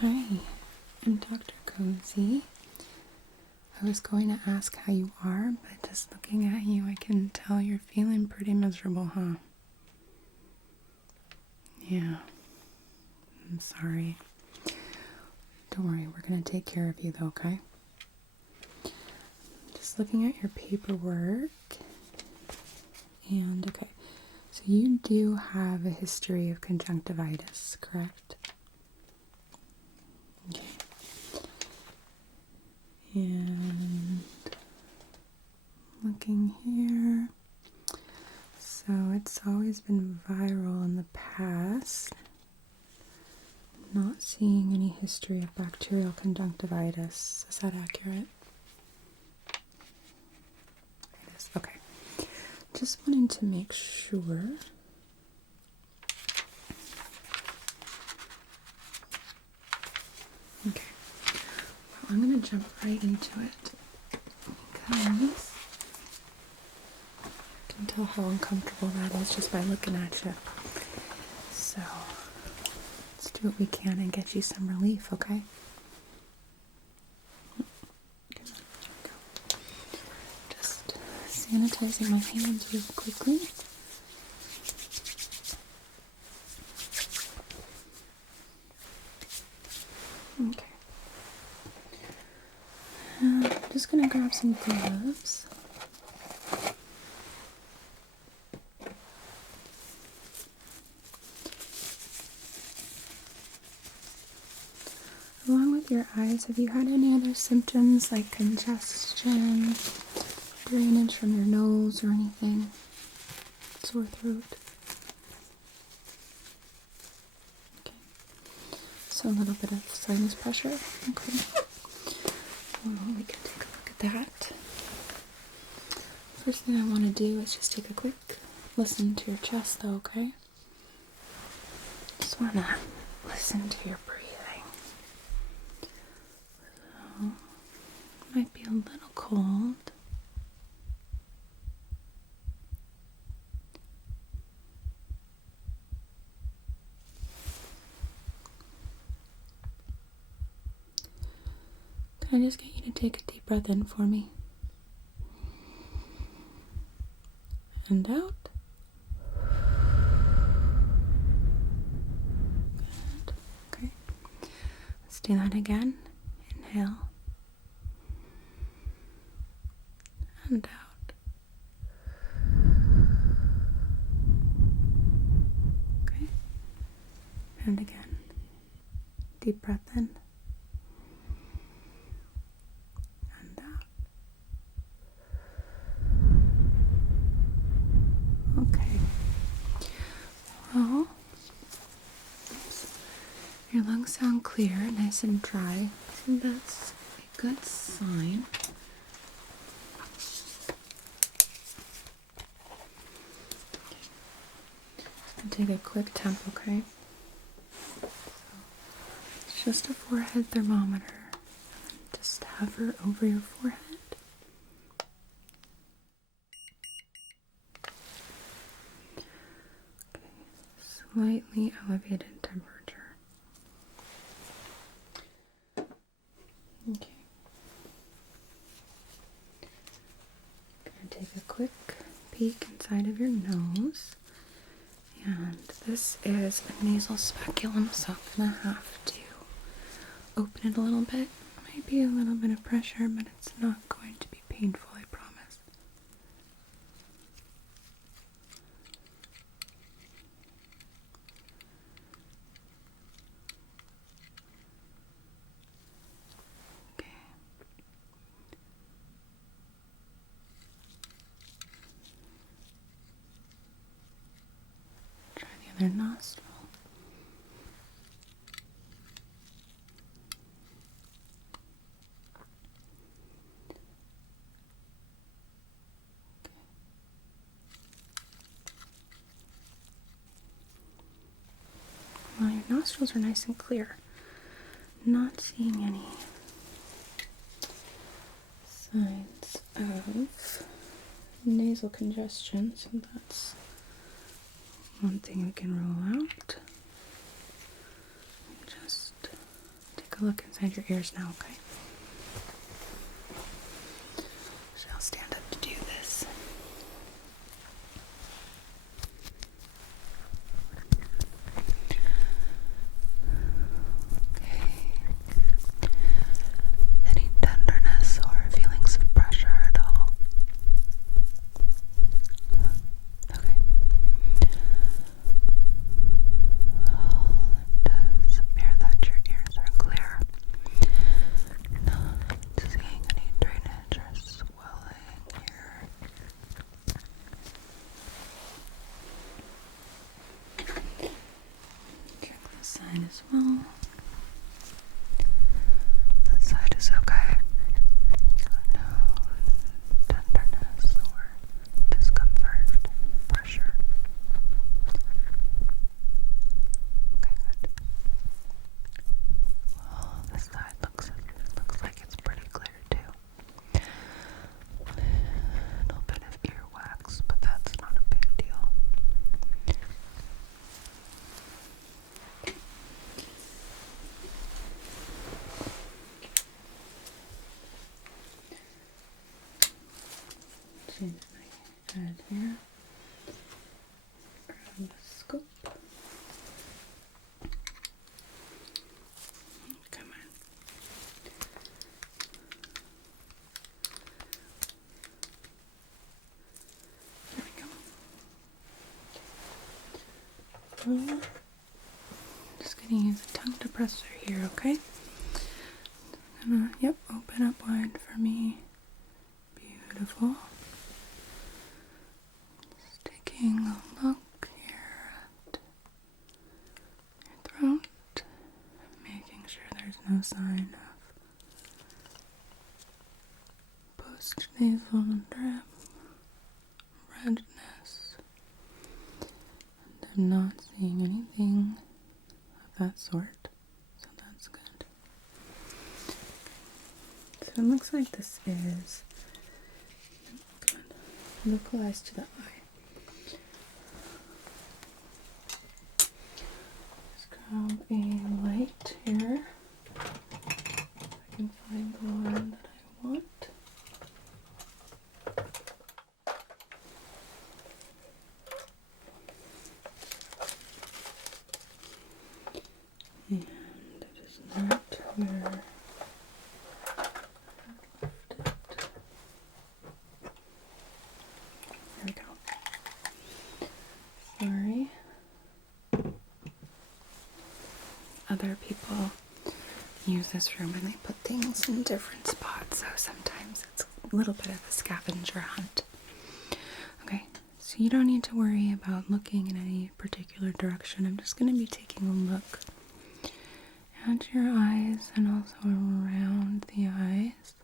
Hi, I'm Dr. Cozy. I was going to ask how you are, but just looking at you, I can tell you're feeling pretty miserable, huh? Yeah, I'm sorry. Don't worry, we're going to take care of you though, okay? Just looking at your paperwork. And, okay, so you do have a history of conjunctivitis, correct? Okay. And looking here, so it's always been viral in the past. Not seeing any history of bacterial conjunctivitis. Is that accurate? It is. Okay. Just wanting to make sure. Okay. Well, I'm going to jump right into it because I can tell how uncomfortable that is just by looking at you. So let's do what we can and get you some relief, okay? Just sanitizing my hands really quickly. Okay. I'm just going to grab some gloves. Along with your eyes, have you had any other symptoms like congestion, drainage from your nose or anything? Sore throat? Okay. So a little bit of sinus pressure? Okay. Well, we can take a look at that. First thing I want to do is just take a quick listen to your chest though, okay? Just want to listen to your breathing. So, might be a little cold. Can I just get you to take a deep breath in for me? And out. Good. Okay. Let's do that again. Inhale. And out. Okay. And again. Deep breath in. And out. Okay. Well, your lungs sound clear, nice and dry. So that's a good sign. I'll take a quick temp, okay? It's just a forehead thermometer. Just hover over your forehead. Okay. Slightly elevated temperature. Okay. I'm going to take a quick peek inside of your nose. And this is a nasal speculum, so I'm going to have to open it a little bit. Might be a little bit of pressure, but it's not going to be painful, I promise. Okay. Try the other nostril. Well, your nostrils are nice and clear. Not seeing any signs of nasal congestion, so that's one thing we can rule out. Just take a look inside your ears now, okay? So I'll stand up to do this. Okay. Any tenderness or feelings of pressure at all? Okay. Well, it does appear that your ears are clear. Not seeing any drainage or swelling here. Check this side as well. That side is okay. No tenderness or discomfort, pressure. Okay, good. Well, this side looks like it's pretty clear too. A little bit of earwax, but that's not a big deal. Change my head here. Grab the scope. Come on. There we go. Just gonna use a tongue depressor here, okay? Yep, open up wide for me. Beautiful. Just taking a look here at your throat, making sure there's no sign of post-nasal drip, redness, and I'm not seeing anything of that sort, so that's good. So it looks like this is localized to the eye. Let's grab a light here. I can find the one that I want. And it is not where there we go. Sorry. Other people use this room and they put things in different spots, so sometimes it's a little bit of a scavenger hunt. Okay, so you don't need to worry about looking in any particular direction. I'm just going to be taking a look at your eyes and also around the eyes.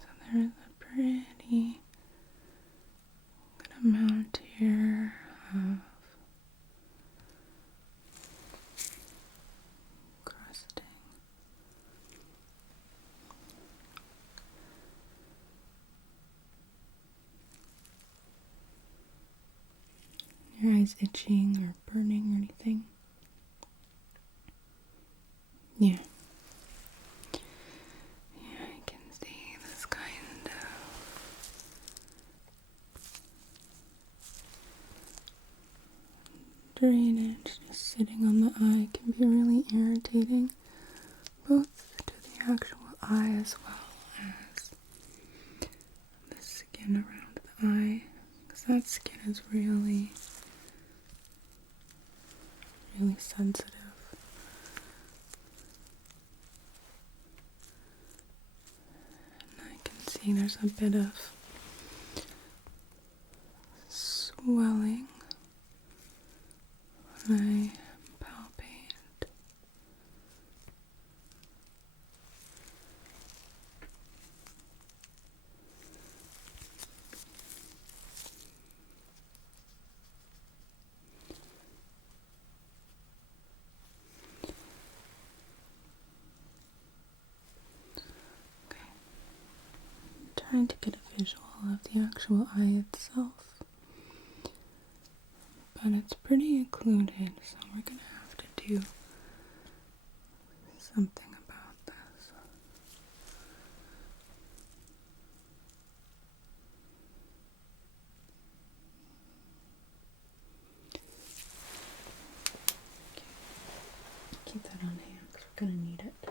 So there is a pretty good amount here of crusting. Your eyes itching or burning or anything? Yeah. Yeah, I can see this kind of drainage just sitting on the eye can be really irritating, both to the actual eye as well as the skin around the eye, because that skin is really sensitive. And I can see there's a bit of swelling when I palpate. Trying to get a visual of the actual eye itself. but it's pretty occluded, so we're gonna have to do something about this. Keep that on hand because we're gonna need it.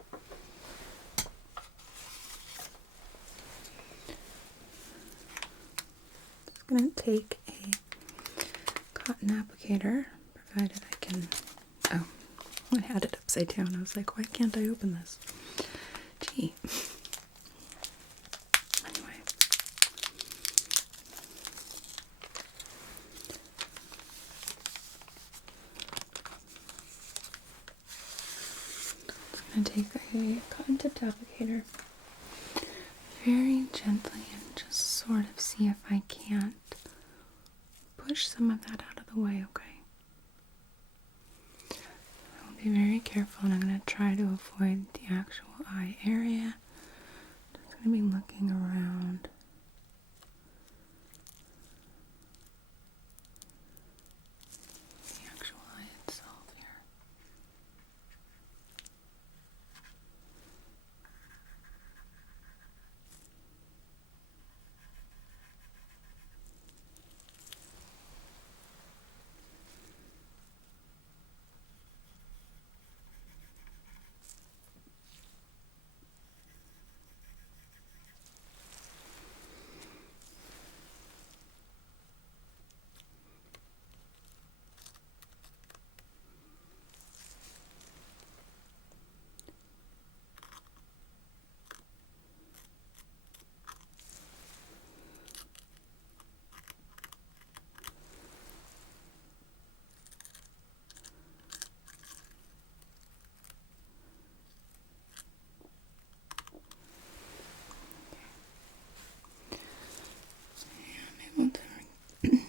Just gonna take a cotton applicator, provided I can. Oh, I had it upside down. I was like, why can't I open this? Gee. Anyway. I'm going to take a cotton tipped applicator very gently and just sort of see if I can't push some of that out of the way, okay? I'll be very careful, and I'm going to try to avoid the actual eye area. Just going to be looking around. The actual eye itself here.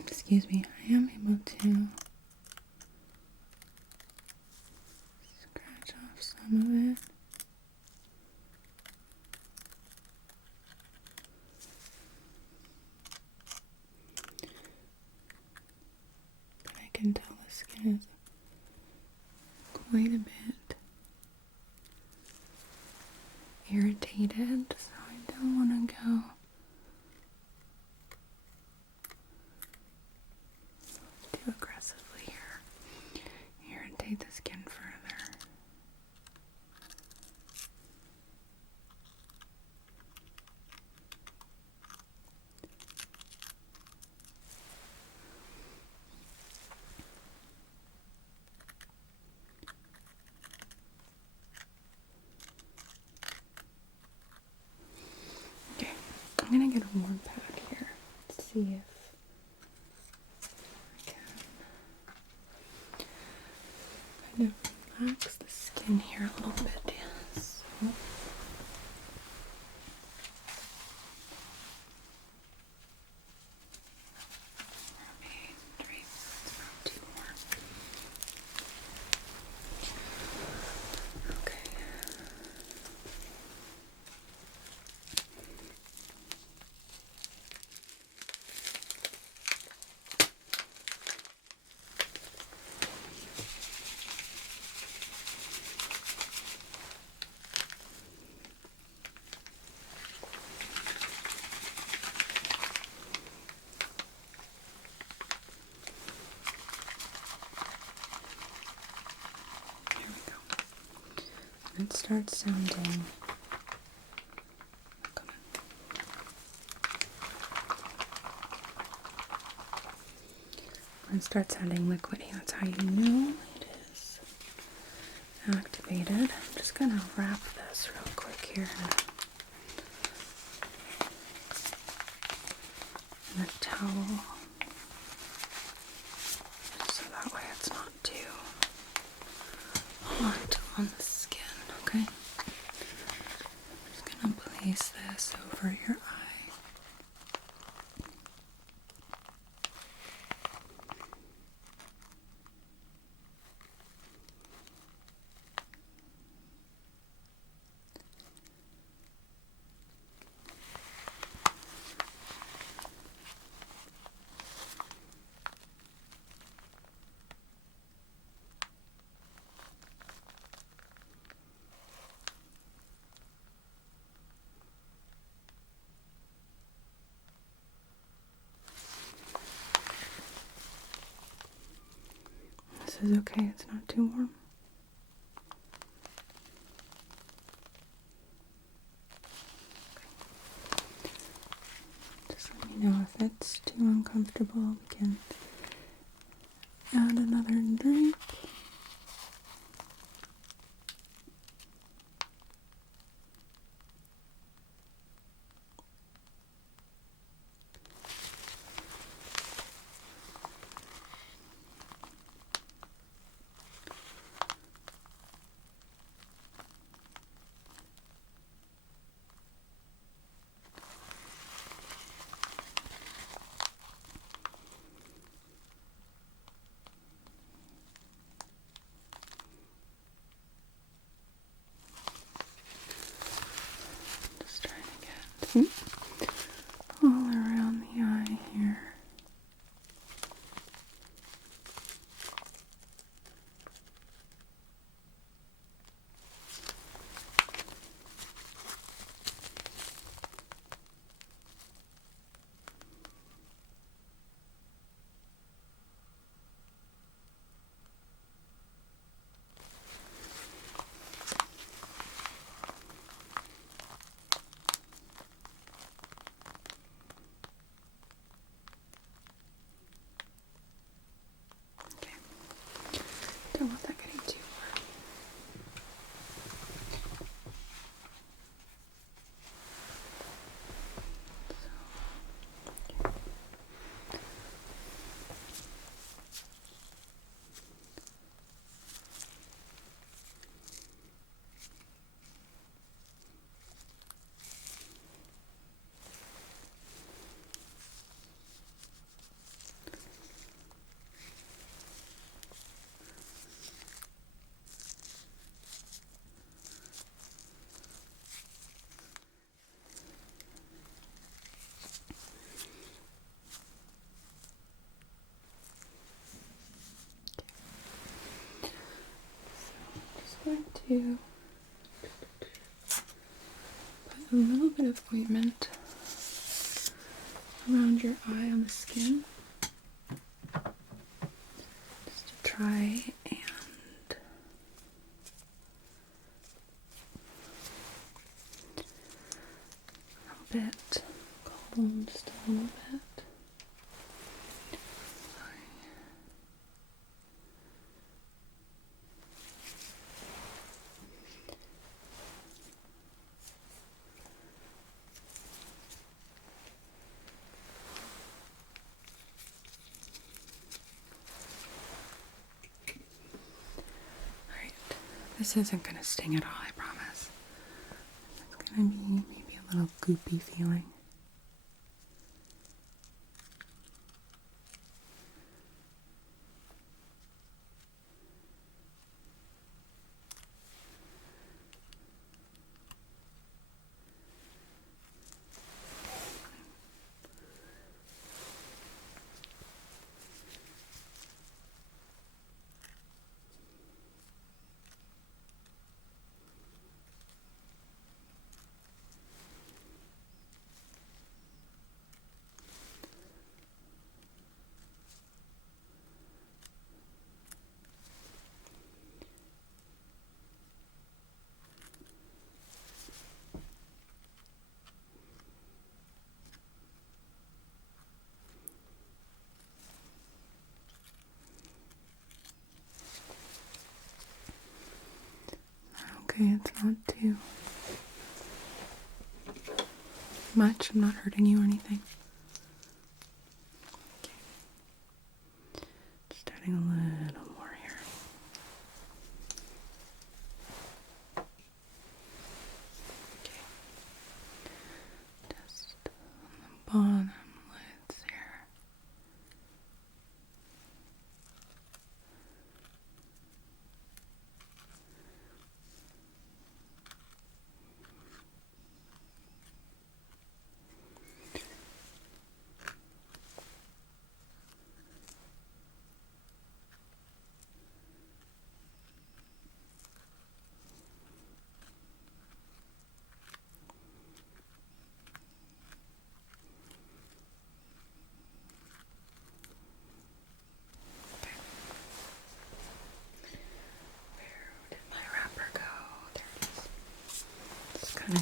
Excuse me, I am able to scratch off some of it. But I can tell the skin is quite a bit irritated, so I don't want to go too aggressively here. Irritate the skin further. Okay, I'm gonna get a warm pad here. Let's see if kind of relax the skin here a little bit. Yes. Try so it's not too warm. Okay. Here we go. It starts sounding. Come on. When it starts sounding liquidy, that's how you know it is activated. I'm just gonna wrap this real quick here in a towel, so that way it's not too hot on the skin, okay? I'm just gonna place this over your eye. is okay, it's not too warm. Just let me know if it's too uncomfortable. We can add another drink. Just trying to get all around the eye here. Don't want that getting too warm. Going to put a little bit of ointment around your eye on the skin, just to try and a bit calm, just a little bit. This isn't going to sting at all, I promise. It's going to be maybe a little goopy feeling. Okay, it's not too much. I'm not hurting you or anything. Okay. Just adding a little more here. Okay. Just on the bottom lids here.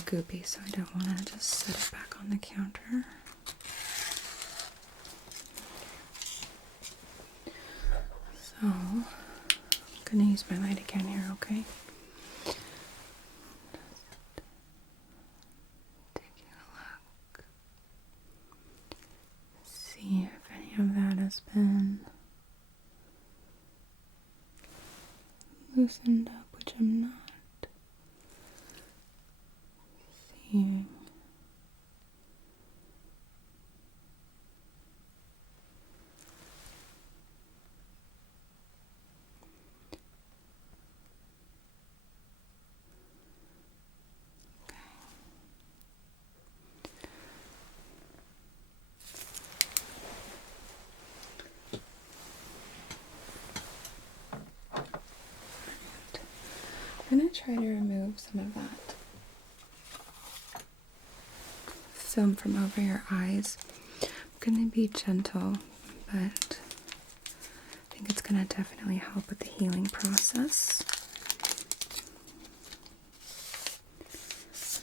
goopy, so I don't want to just set it back on the counter. So, I'm going to use my light again here, okay? Taking a look. See if any of that has been loosened up, which I'm not seeing. I'm going to try to remove some of that film from over your eyes. I'm going to be gentle, but I think it's going to definitely help with the healing process. Oops.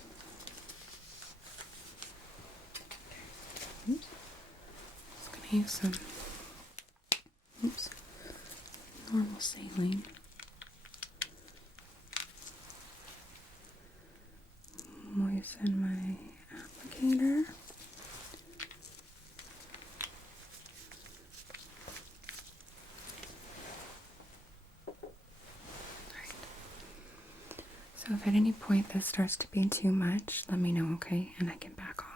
Just going to use some normal saline. Moisten my applicator. Right. So if at any point this starts to be too much, let me know, okay? And I can back off.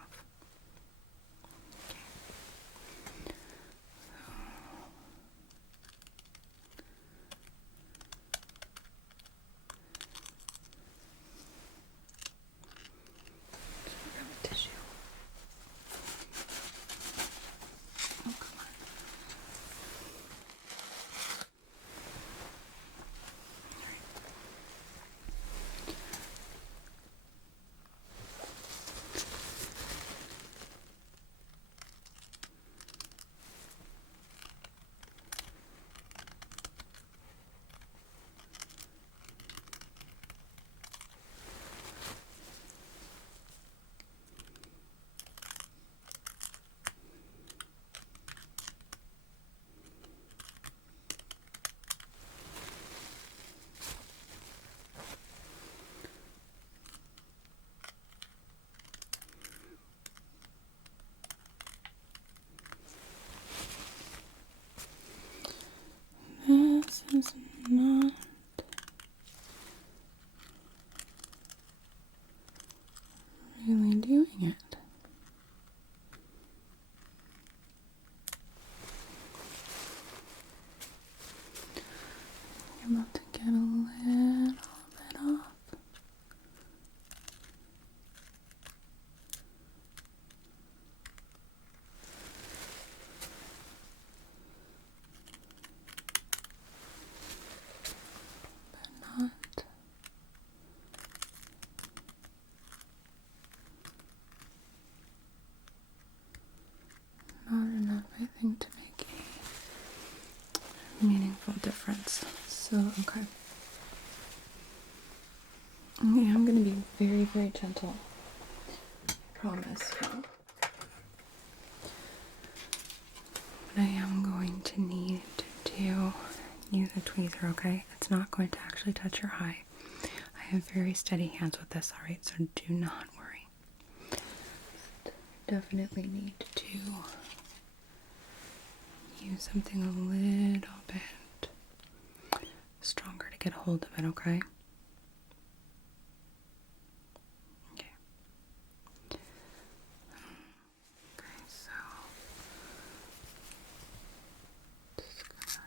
This is not really doing it. I'm about to get a little bit off. Not enough, I think, to make a meaningful difference. So, okay. Yeah, I'm going to be very, very gentle. I promise. But I am going to need to use a tweezer, okay? It's not going to actually touch your eye. I have very steady hands with this, alright? So do not worry. Definitely need to use something a little bit stronger to get a hold of it, okay? Okay. Okay, so just gonna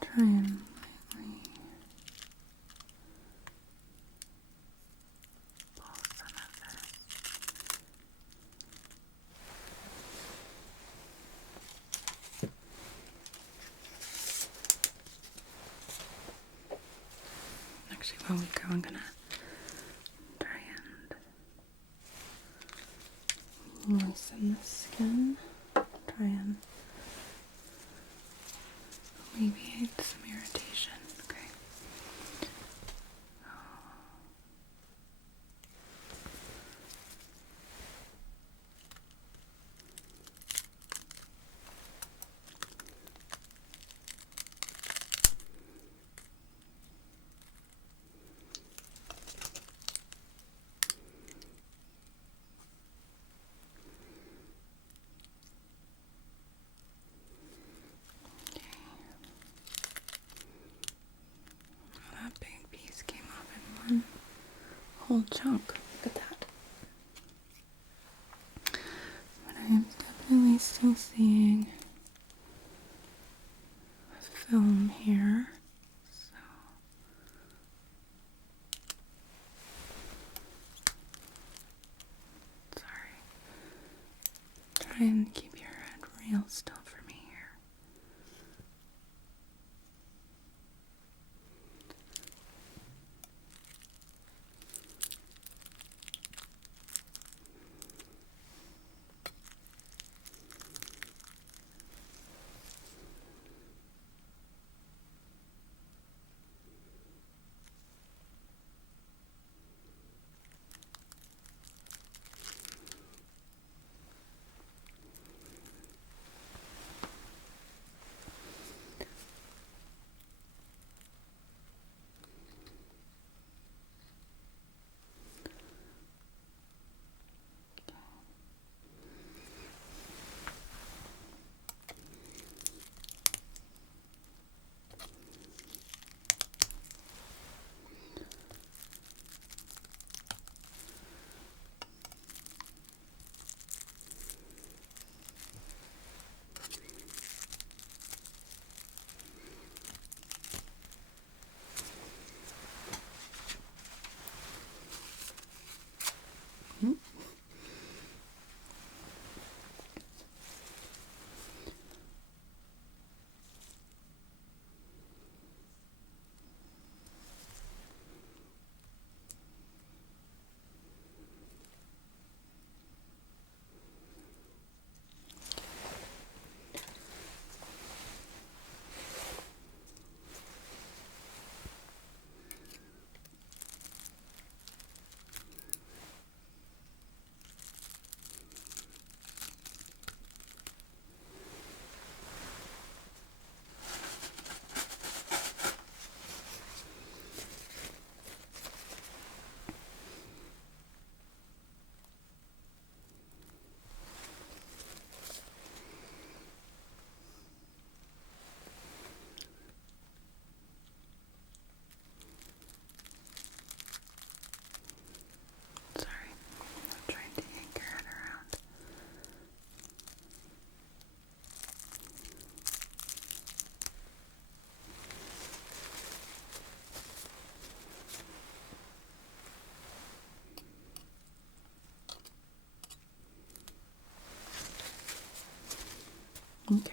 try and lightly pull some of this. Actually, while we go, I'm gonna try and moisten the skin. Try and alleviate some whole chunk. Look at that. But I am definitely still seeing a film here. So sorry. Try and keep your head real still for me here. Okay.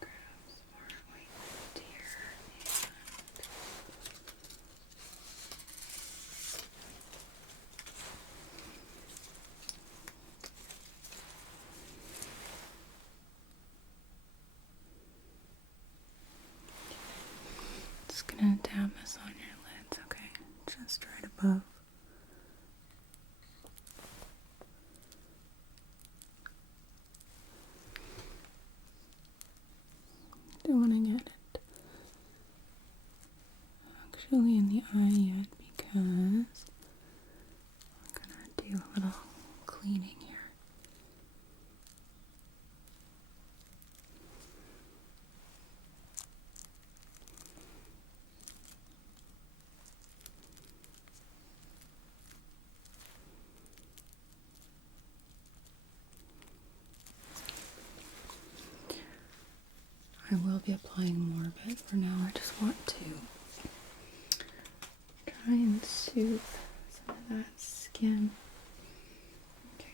Grab some more ointment here just gonna dab this on your lids, okay? Just right above. Don't want to get it actually in the eye yet because I'm gonna do a little cleaning here. I will be applying more of it. For now, I just want to try and soothe some of that skin. Okay.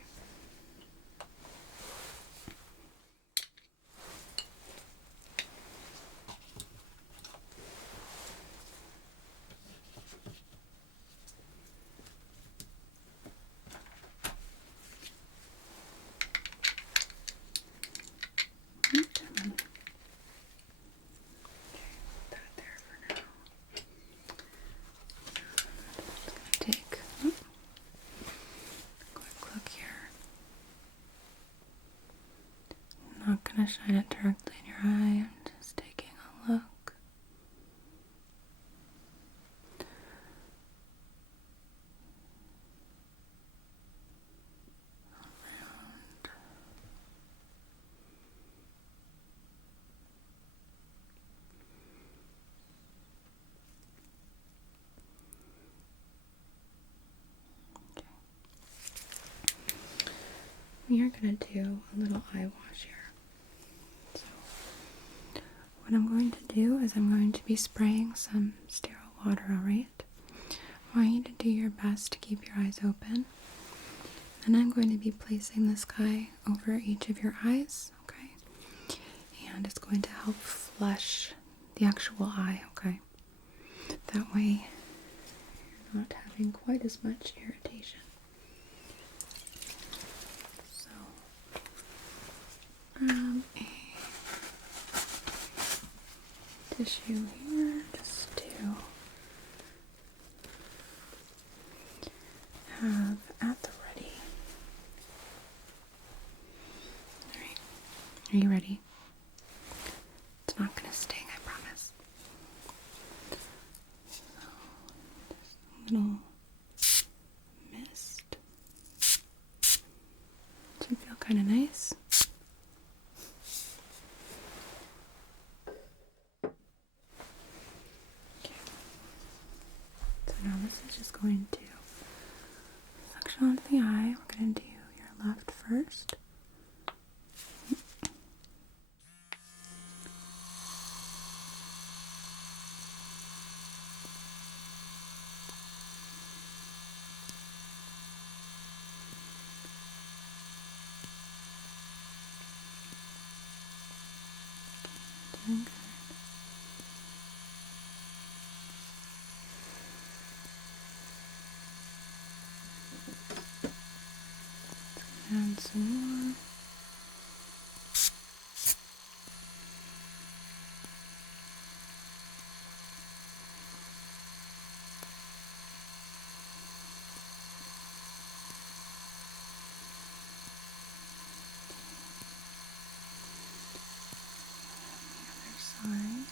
Take a quick look here. I'm not going to shine it directly in your eye, I'm just taking a look. Around we are going to do a little eye wash here. So, what I'm going to do is I'm going to be spraying some sterile water, alright? I want you to do your best to keep your eyes open. And I'm going to be placing this guy over each of your eyes, okay? And it's going to help flush the actual eye, okay? That way you're not having quite as much irritation. So, grab a tissue here just to have at the ready. Alright, are you ready? It's not going to sting, I promise. So, just a little mist. Should feel kind of nice. Okay. So now this is just going to suction onto the eye. We're going to do your left first. Doing good. And some more. Side.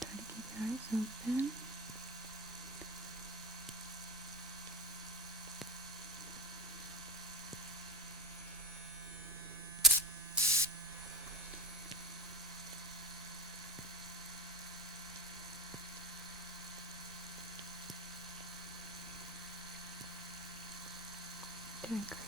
Try to keep your eyes open. Doing great.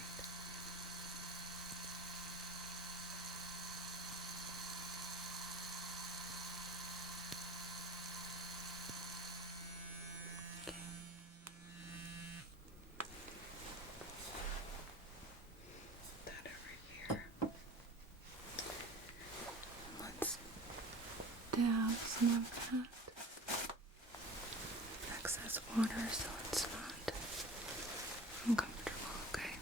Okay. Put that over here. Let's dab some of that excess water so it's not uncomfortable, okay?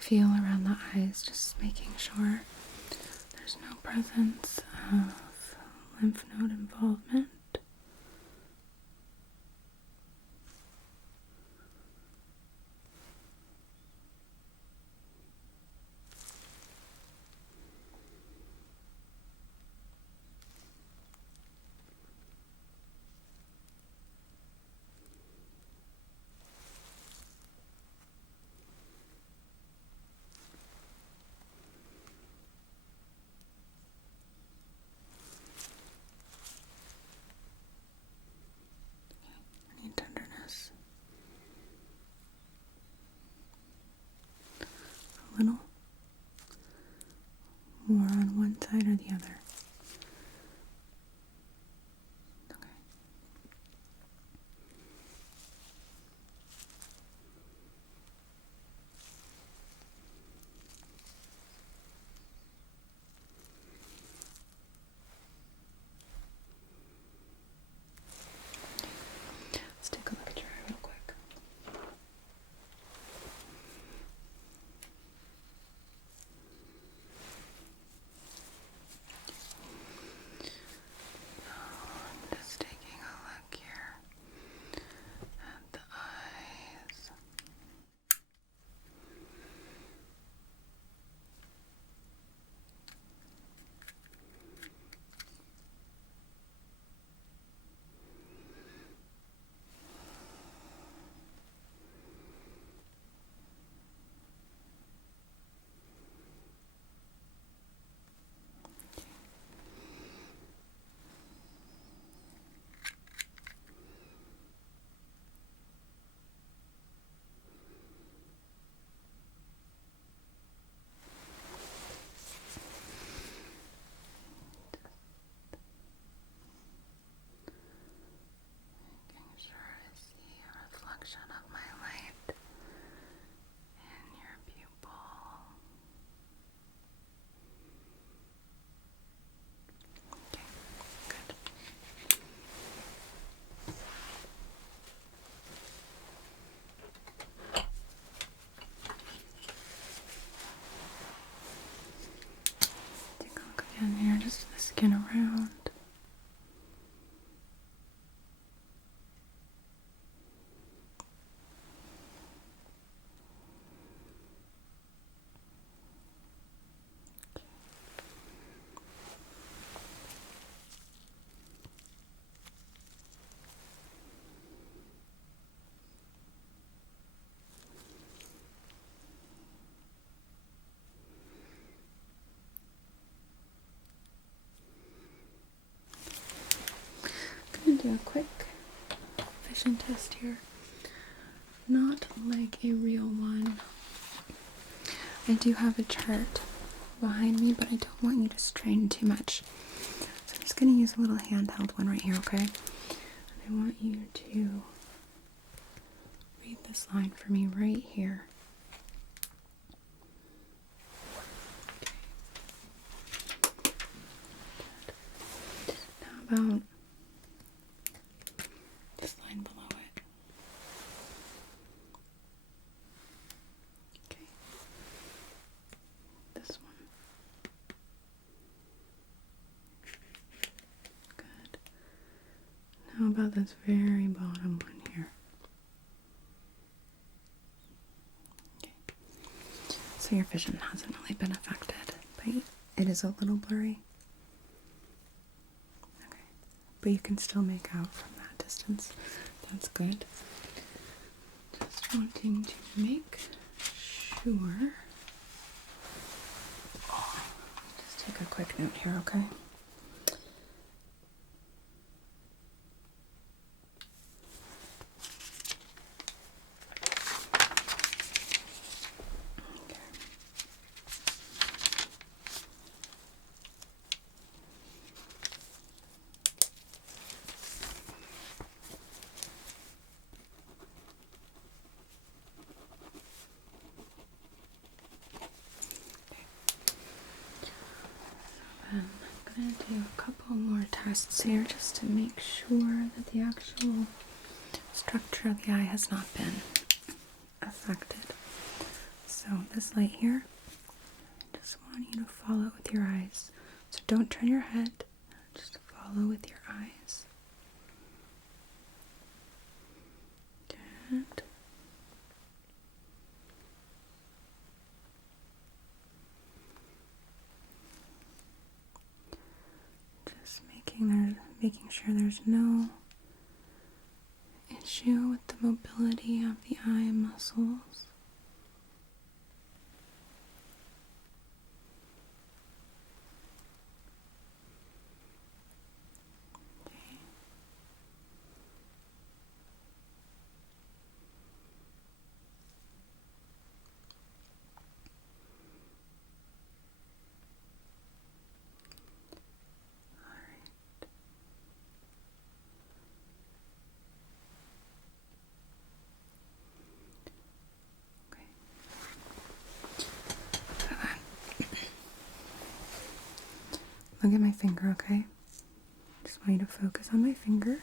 Feel around the eyes, just making sure there's no presence of lymph node involvement. Any tenderness? A little more on one side or the other. Okay. Let's take a look at your eye real quick. Again, here, just the skin around. I'm gonna do a quick vision test here. Not like a real one. I do have a chart behind me, but I don't want you to strain too much. So I'm just gonna use a little handheld one right here, okay? And I want you to read this line for me right here. Okay. Now about this line below it. Okay. This one. Good. Now about this very bottom one here. Okay. So your vision hasn't really been affected, but it is a little blurry. Okay. But you can still make out from that distance. That's good. Just wanting to make sure. Just take a quick note here, okay? I'm going to do a couple more tests here just to make sure that the actual structure of the eye has not been affected. So this light here, I just want you to follow it with your eyes. So don't turn your head, just follow with your eyes. Good. Just making sure there's no issue with the mobility of the eye muscles. Okay. Look at my finger, okay? Just want you to focus on my finger.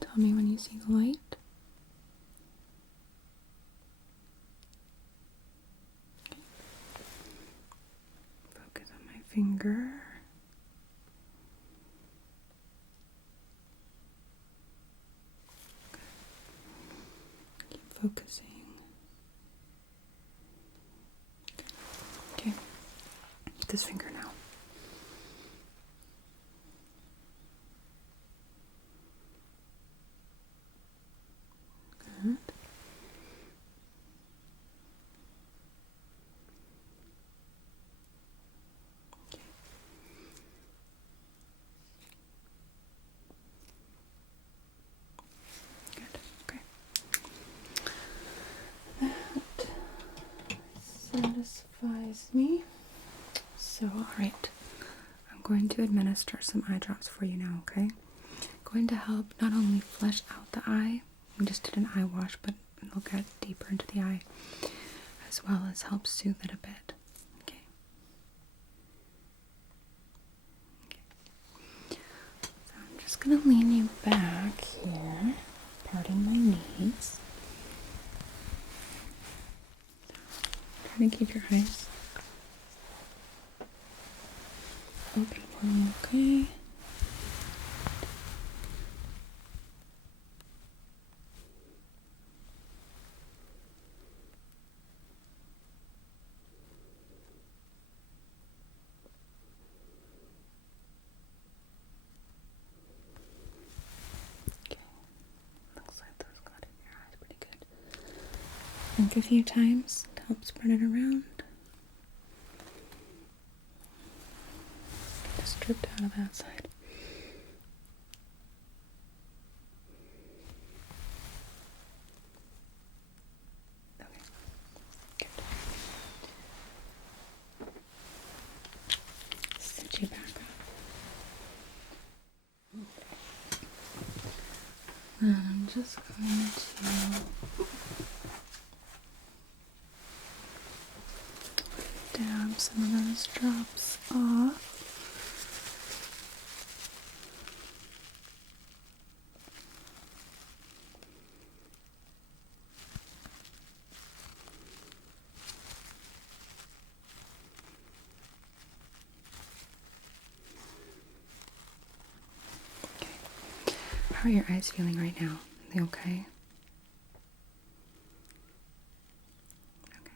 Tell me when you see the light. Okay. Focus on my finger. Okay. Keep focusing. Okay. This finger now. Good. Okay. Good. Okay. That satisfies me. So, alright. I'm going to administer some eye drops for you now, okay? Going to help not only flesh out the eye, we just did an eye wash, but it'll get deeper into the eye, as well as help soothe it a bit. Okay. Okay. So I'm just gonna lean you back here. Pardon my knees. Try to keep your eyes open for me, okay? Okay, looks like those got in your eyes pretty good. Blink a few times to help spread it around. Just dripped out of that side. Okay, good. Sit you back up. And I'm just going to dab some of those drops off. How are your eyes feeling right now? Are they okay? Okay.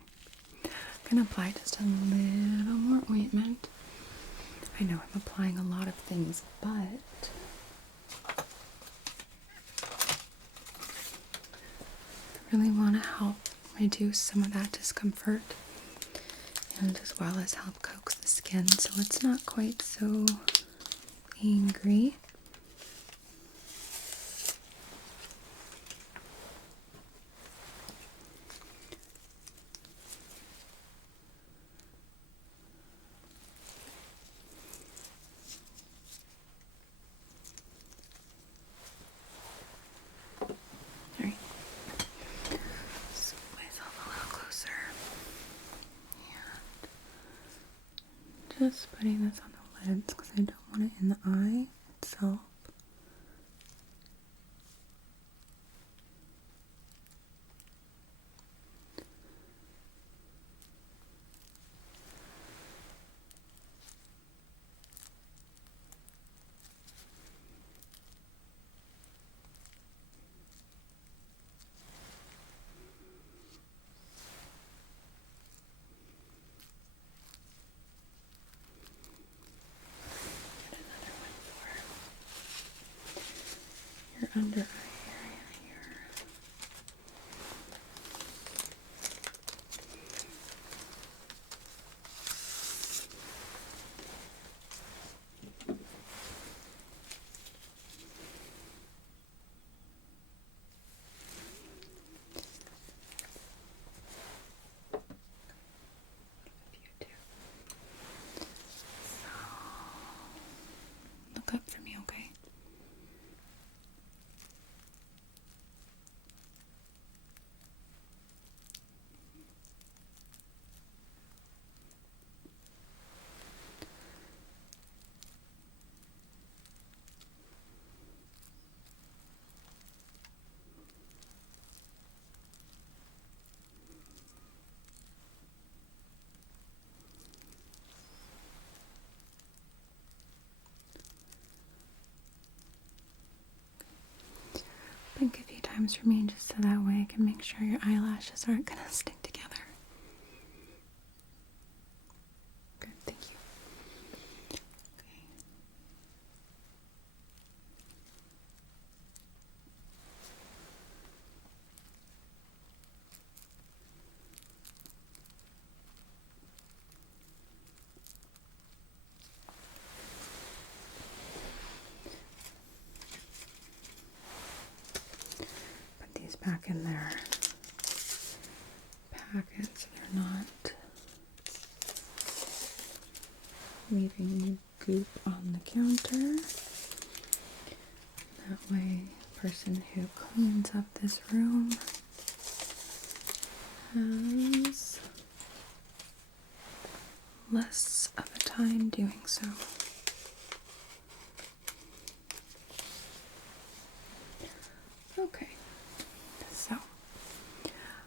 I'm going to apply just a little more ointment. I know I'm applying a lot of things, but I really want to help reduce some of that discomfort and as well as help coax the skin so it's not quite so angry. Just putting this on the lids because I don't want it in the eye itself. Your under eye area here. Look up for me, okay? Blink a few times for me just so that way I can make sure your eyelashes aren't gonna stick together. Good, thank you. Okay. Put these back in their packets so they're not leaving goop on the counter. That way, the person who cleans up this room has less of a time doing so. Okay, so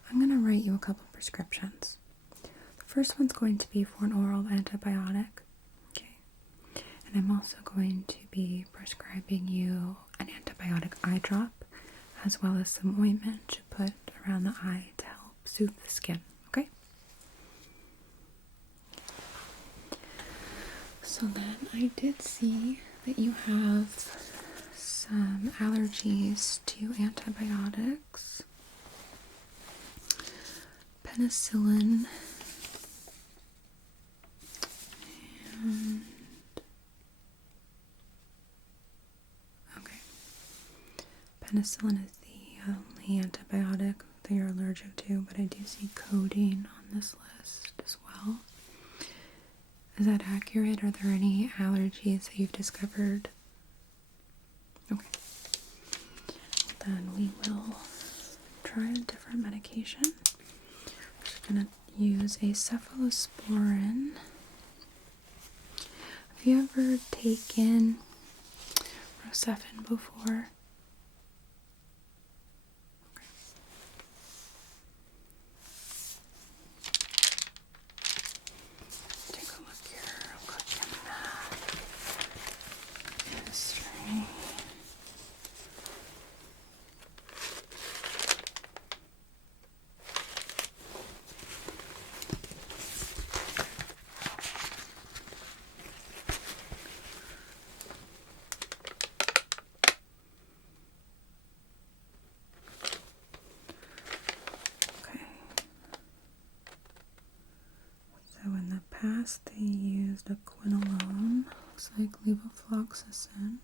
I'm going to write you a couple prescriptions. The first one's going to be for an oral antibiotic. Okay. And I'm also going to be prescribing you an antibiotic eye drop as well as some ointment to put around the eye to help soothe the skin, okay? So then I did see that you have some allergies to antibiotics, penicillin, and okay. Penicillin is the only antibiotic that you're allergic to, but I do see codeine on this list as well. Is that accurate? Are there any allergies that you've discovered? Okay. Then we will try a different medication. We're just going to use a cephalosporin. Have you ever taken Rocephin before? Okay. Take a look here. Look in that history. Okay. So in the past they used a quinolone, looks like levofloxacin.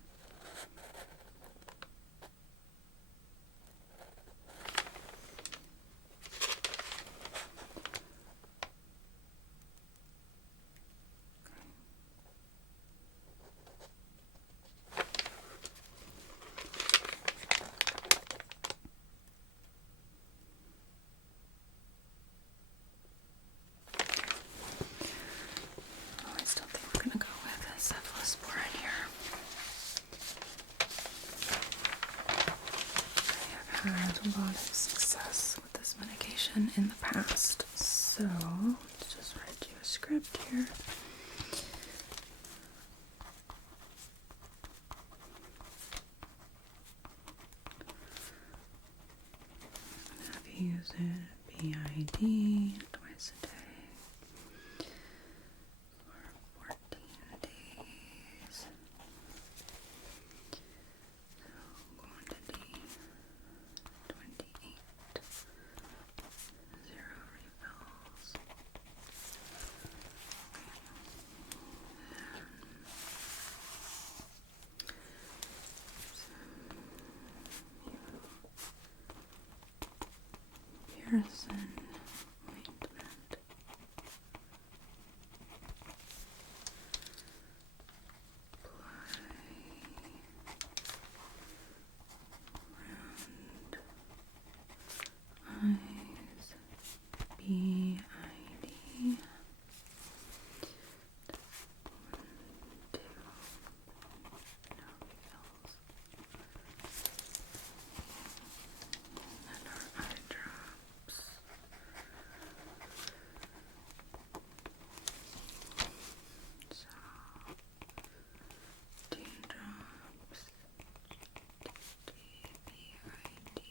I still think we're gonna go with a cephalosporin here. I have had a lot of success with this medication in the past, so let's just write you a script here. Have you use it BID twice a day for 14 days. So quantity 28, 0 refills. Pearson ointment. Apply around eyes. BID. 1, 2. No refills. And then our eye drops. So, D drops. DBID.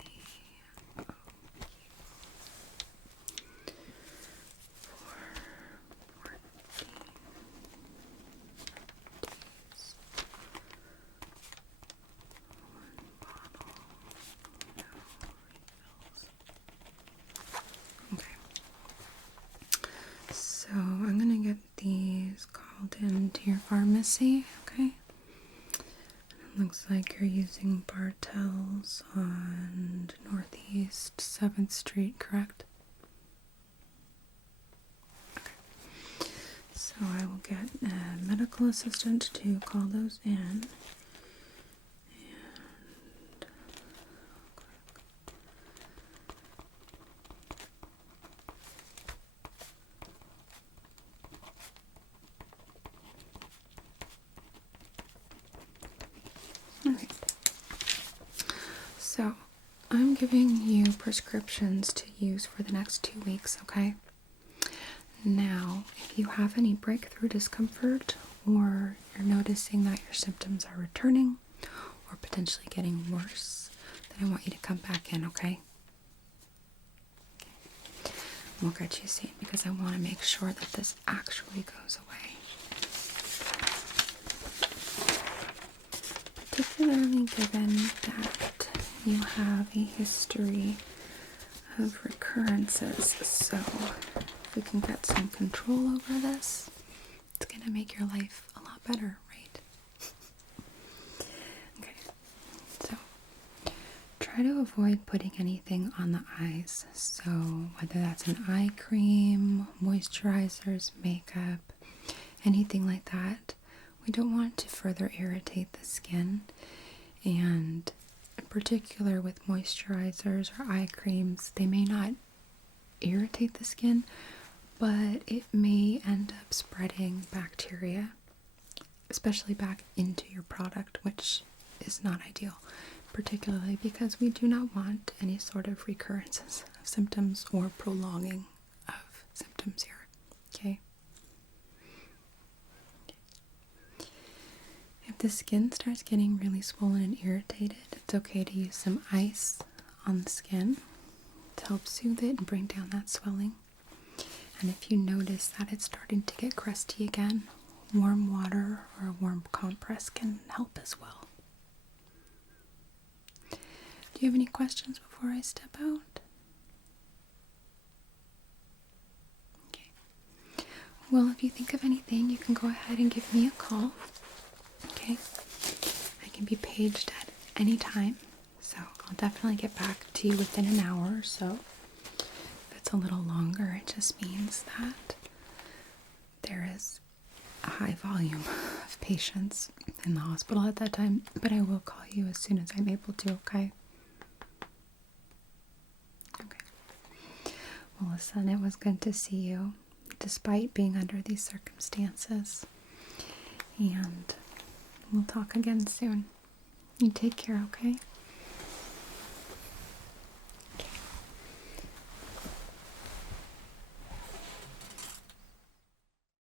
For 14 days. 1 bottle. No refills. Okay. So I'm gonna get these called into your pharmacy, okay? It looks like you're using Bartell's on Northeast 7th Street, correct? Okay. So I will get a medical assistant to call those in. And okay. So I'm giving you prescriptions to use for the next 2 weeks, okay? Now, if you have any breakthrough discomfort or you're noticing that your symptoms are returning or potentially getting worse, then I want you to come back in, okay? We'll get you seen because I want to make sure that this actually goes away. Particularly given that you have a history of recurrences, so if we can get some control over this, it's going to make your life a lot better, right? Okay, so try to avoid putting anything on the eyes, so whether that's an eye cream, moisturizers, makeup, anything like that. We don't want to further irritate the skin, and in particular with moisturizers or eye creams, they may not irritate the skin, but it may end up spreading bacteria, especially back into your product, which is not ideal, particularly because we do not want any sort of recurrences of symptoms or prolonging of symptoms here, okay? If the skin starts getting really swollen and irritated, it's okay to use some ice on the skin to help soothe it and bring down that swelling. And if you notice that it's starting to get crusty again, warm water or a warm compress can help as well. Do you have any questions before I step out? Okay. Well, if you think of anything, you can go ahead and give me a call. Okay, I can be paged at any time, so I'll definitely get back to you within an hour or so. If it's a little longer, it just means that there is a high volume of patients in the hospital at that time, but I will call you as soon as I'm able to, okay? Okay. Well, listen, it was good to see you, despite being under these circumstances, and we'll talk again soon. You take care, okay?